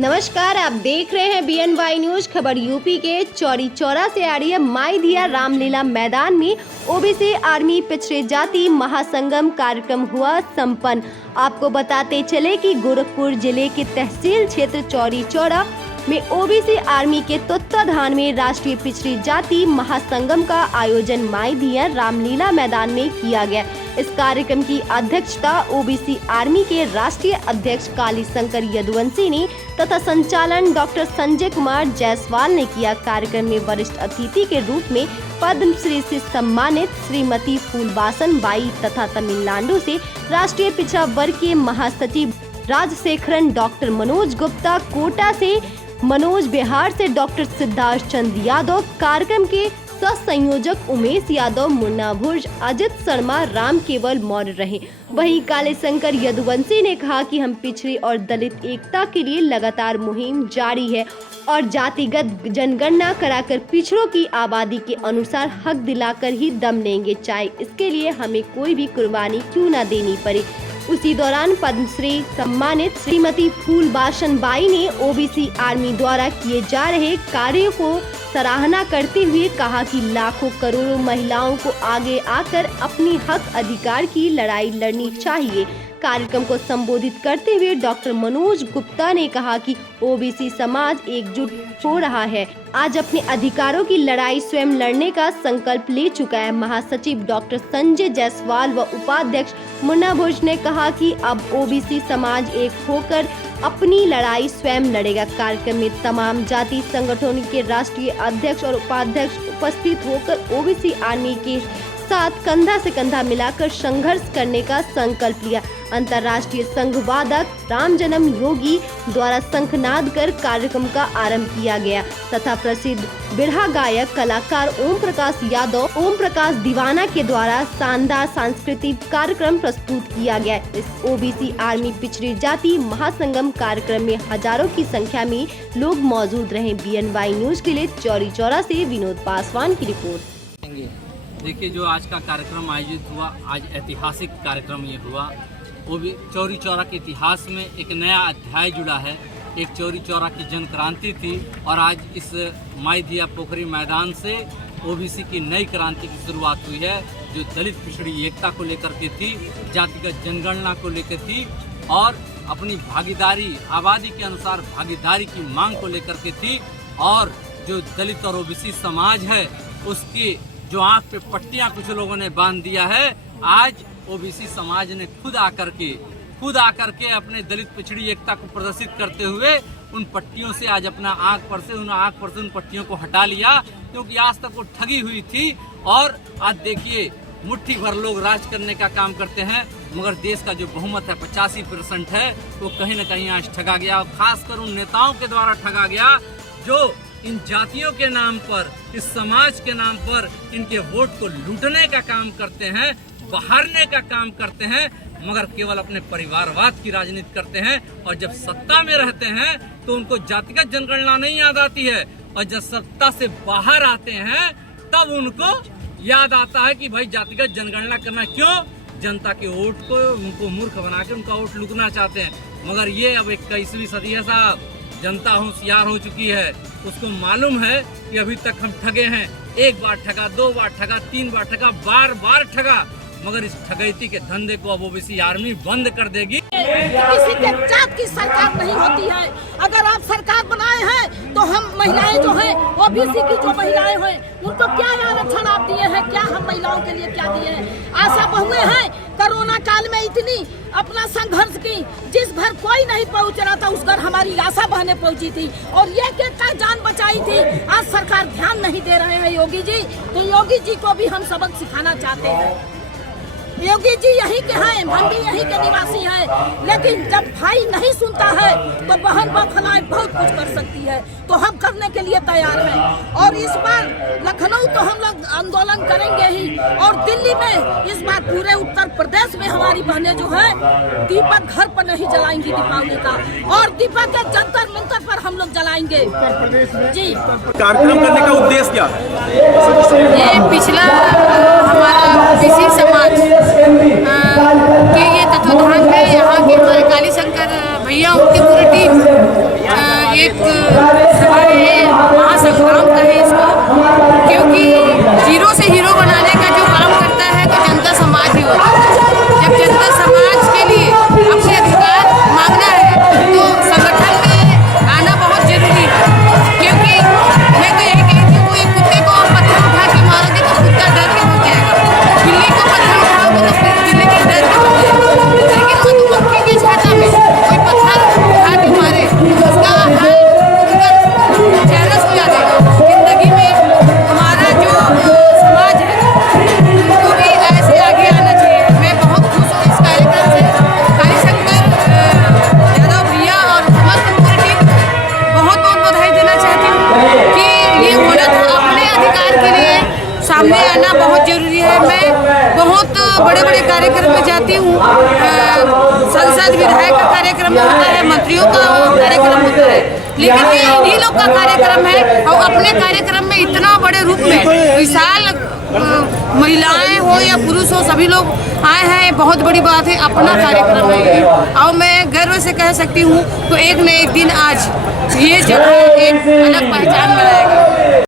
नमस्कार, आप देख रहे हैं BNY न्यूज। खबर यूपी के चौरी चौरा से आ रही है। माई दिया रामलीला मैदान में ओबीसी आर्मी पिछड़े जाति महासंगम कार्यक्रम हुआ संपन्न। आपको बताते चले कि गोरखपुर जिले के तहसील क्षेत्र चौरी चौरा में ओबीसी आर्मी के तत्वाधान में राष्ट्रीय पिछड़ी जाति महासंगम का आयोजन माई दिया रामलीला मैदान में किया गया। इस कार्यक्रम की अध्यक्षता ओबीसी आर्मी के राष्ट्रीय अध्यक्ष काली शंकर यदुवंशी ने तथा संचालन डॉक्टर संजय कुमार जायसवाल ने किया। कार्यक्रम में वरिष्ठ अतिथि के रूप में पद्मश्री से सम्मानित श्रीमती फूलबासन बाई तथा तमिलनाडु से राष्ट्रीय पिछड़ा वर्ग के महासचिव राजशेखरन, डॉक्टर मनोज गुप्ता कोटा से, मनोज बिहार से डॉक्टर सिद्धार्थ चंद्र यादव, कार्यक्रम के सह संयोजक उमेश यादव, मुन्ना भुर्ज, अजित शर्मा, राम केवल मौर्य रहे। वहीं काले शंकर यदुवंशी ने कहा कि हम पिछड़ी और दलित एकता के लिए लगातार मुहिम जारी है और जातिगत जनगणना कराकर पिछड़ों की आबादी के अनुसार हक दिलाकर ही दम लेंगे, चाहे इसके लिए हमें कोई भी कुर्बानी क्यों न देनी पड़े। उसी दौरान पद्मश्री सम्मानित श्रीमती फूलबासन बाई ने ओबीसी आर्मी द्वारा किए जा रहे कार्यों को सराहना करते हुए कहा कि लाखों करोड़ों महिलाओं को आगे आकर अपनी हक अधिकार की लड़ाई लड़नी चाहिए। कार्यक्रम को संबोधित करते हुए डॉक्टर मनोज गुप्ता ने कहा कि ओबीसी समाज एकजुट हो रहा है, आज अपने अधिकारों की लड़ाई स्वयं लड़ने का संकल्प ले चुका है। महासचिव डॉक्टर संजय जायसवाल व उपाध्यक्ष मुन्ना भुर्ज ने कहा कि अब ओबीसी समाज एक होकर अपनी लड़ाई स्वयं लड़ेगा। कार्यक्रम में तमाम जाति संगठनों के राष्ट्रीय अध्यक्ष और उपाध्यक्ष उपस्थित होकर ओबीसी आर्मी के साथ कंधा से कंधा मिलाकर संघर्ष करने का संकल्प लिया। अंतर्राष्ट्रीय संघ वादक राम जन्म योगी द्वारा शंखनाद कर कार्यक्रम का आरंभ किया गया तथा प्रसिद्ध बिरहा गायक कलाकार ओम प्रकाश यादव, ओम प्रकाश दीवाना के द्वारा शानदार सांस्कृतिक कार्यक्रम प्रस्तुत किया गया। इस ओबीसी आर्मी पिछड़ी जाति महासंगम कार्यक्रम में हजारों की संख्या में लोग मौजूद रहे। BNY न्यूज के लिए चौरी चौरा से विनोद पासवान की रिपोर्ट। देखिए, जो आज का कार्यक्रम आयोजित हुआ, आज ऐतिहासिक कार्यक्रम ये हुआ। वो भी चौरी चौरा के इतिहास में एक नया अध्याय जुड़ा है। एक चौरी चौरा की जन क्रांति थी और आज इस माई दिया पोखरी मैदान से ओबीसी की नई क्रांति की शुरुआत हुई है, जो दलित पिछड़ी एकता को लेकर के थी, जातिगत जनगणना को लेकर थी और अपनी भागीदारी, आबादी के अनुसार भागीदारी की मांग को लेकर के थी। और जो दलित और ओबीसी समाज है उसकी जो आंख पे पट्टियां कुछ लोगों ने बांध दिया है, आज ओबीसी समाज ने खुद आकर के अपने दलित पिछड़ी एकता को प्रदर्शित करते हुए उन पट्टियों से आज अपना आंख पर से उन पट्टियों को हटा लिया, क्योंकि आज तक वो ठगी हुई थी। और आज देखिए, मुट्ठी भर लोग राज करने का काम करते हैं, मगर देश का जो बहुमत है 85% है, वो कहीं न कहीं आज ठगा गया। और खासकर उन नेताओं के द्वारा ठगा गया जो इन जातियों के नाम पर, इस समाज के नाम पर इनके वोट को लूटने का काम करते हैं, बहारने का काम करते हैं, मगर केवल अपने परिवारवाद की राजनीति करते हैं। और जब सत्ता में रहते हैं तो उनको जातिगत जनगणना नहीं याद आती है, और जब सत्ता से बाहर आते हैं तब उनको याद आता है कि भाई जातिगत जनगणना करना क्यों, जनता के वोट को उनको मूर्ख बना के उनका वोट लूटना चाहते हैं। मगर ये अब 21वीं सदी है साहब, जनता होशियार हो चुकी है, उसको मालूम है कि अभी तक हम ठगे हैं। एक बार ठगा, 2 बार ठगा, 3 बार ठगा, बार बार ठगा, मगर इस ठगैती के धंधे को अब ओबीसी आर्मी बंद कर देगी। किसी के जात की सरकार नहीं होती है। अगर आप सरकार बनाए हैं तो हम महिलाएं जो हैं, ओबीसी की जो महिलाएं हैं, उनको क्या आरक्षण आप दिए हैं, क्या हम महिलाओं के लिए क्या दिए हैं। आशा बहुएं हैं, कोरोना काल में इतनी अपना संघर्ष की, जिस घर कोई नहीं पहुंच रहा था उस घर हमारी आशा बहने पहुंची थी और ये क्या जान बचाई थी। आज सरकार ध्यान नहीं दे रहे हैं योगी जी, तो योगी जी को भी हम सबक सिखाना चाहते हैं। योगी जी यहीं के हैं, हम भी यहीं के निवासी हैं, लेकिन जब भाई नहीं सुनता है तो बहन बहनाएं बहुत कुछ कर सकती है, तो हम करने के लिए तैयार हैं। और इस बार लखनऊ तो हम लोग आंदोलन करेंगे ही, और दिल्ली में इस बार पूरे उत्तर प्रदेश में हमारी बहनें जो है दीपक घर पर नहीं जलाएंगी दीपावली का, और दीपक के जंतर मंतर पर हम लोग जलाएंगे। जी, कार्यक्रम करने का उद्देश्य क्या है? ये पिछला हमारा ओबीसी समाज के ये तत्वाधान में यहाँ के हमारे काली शंकर भैया, उनकी पूरी टीम लेकिन ये इन्हीं लोग का कार्यक्रम है और अपने कार्यक्रम में इतना बड़े रूप में विशाल महिलाएं हो या पुरुष हो सभी लोग आए हैं। बहुत बड़ी बात है, अपना कार्यक्रम है ये। और मैं गर्व से कह सकती हूँ तो एक न एक दिन आज ये जगह एक अलग पहचान बनाएगा।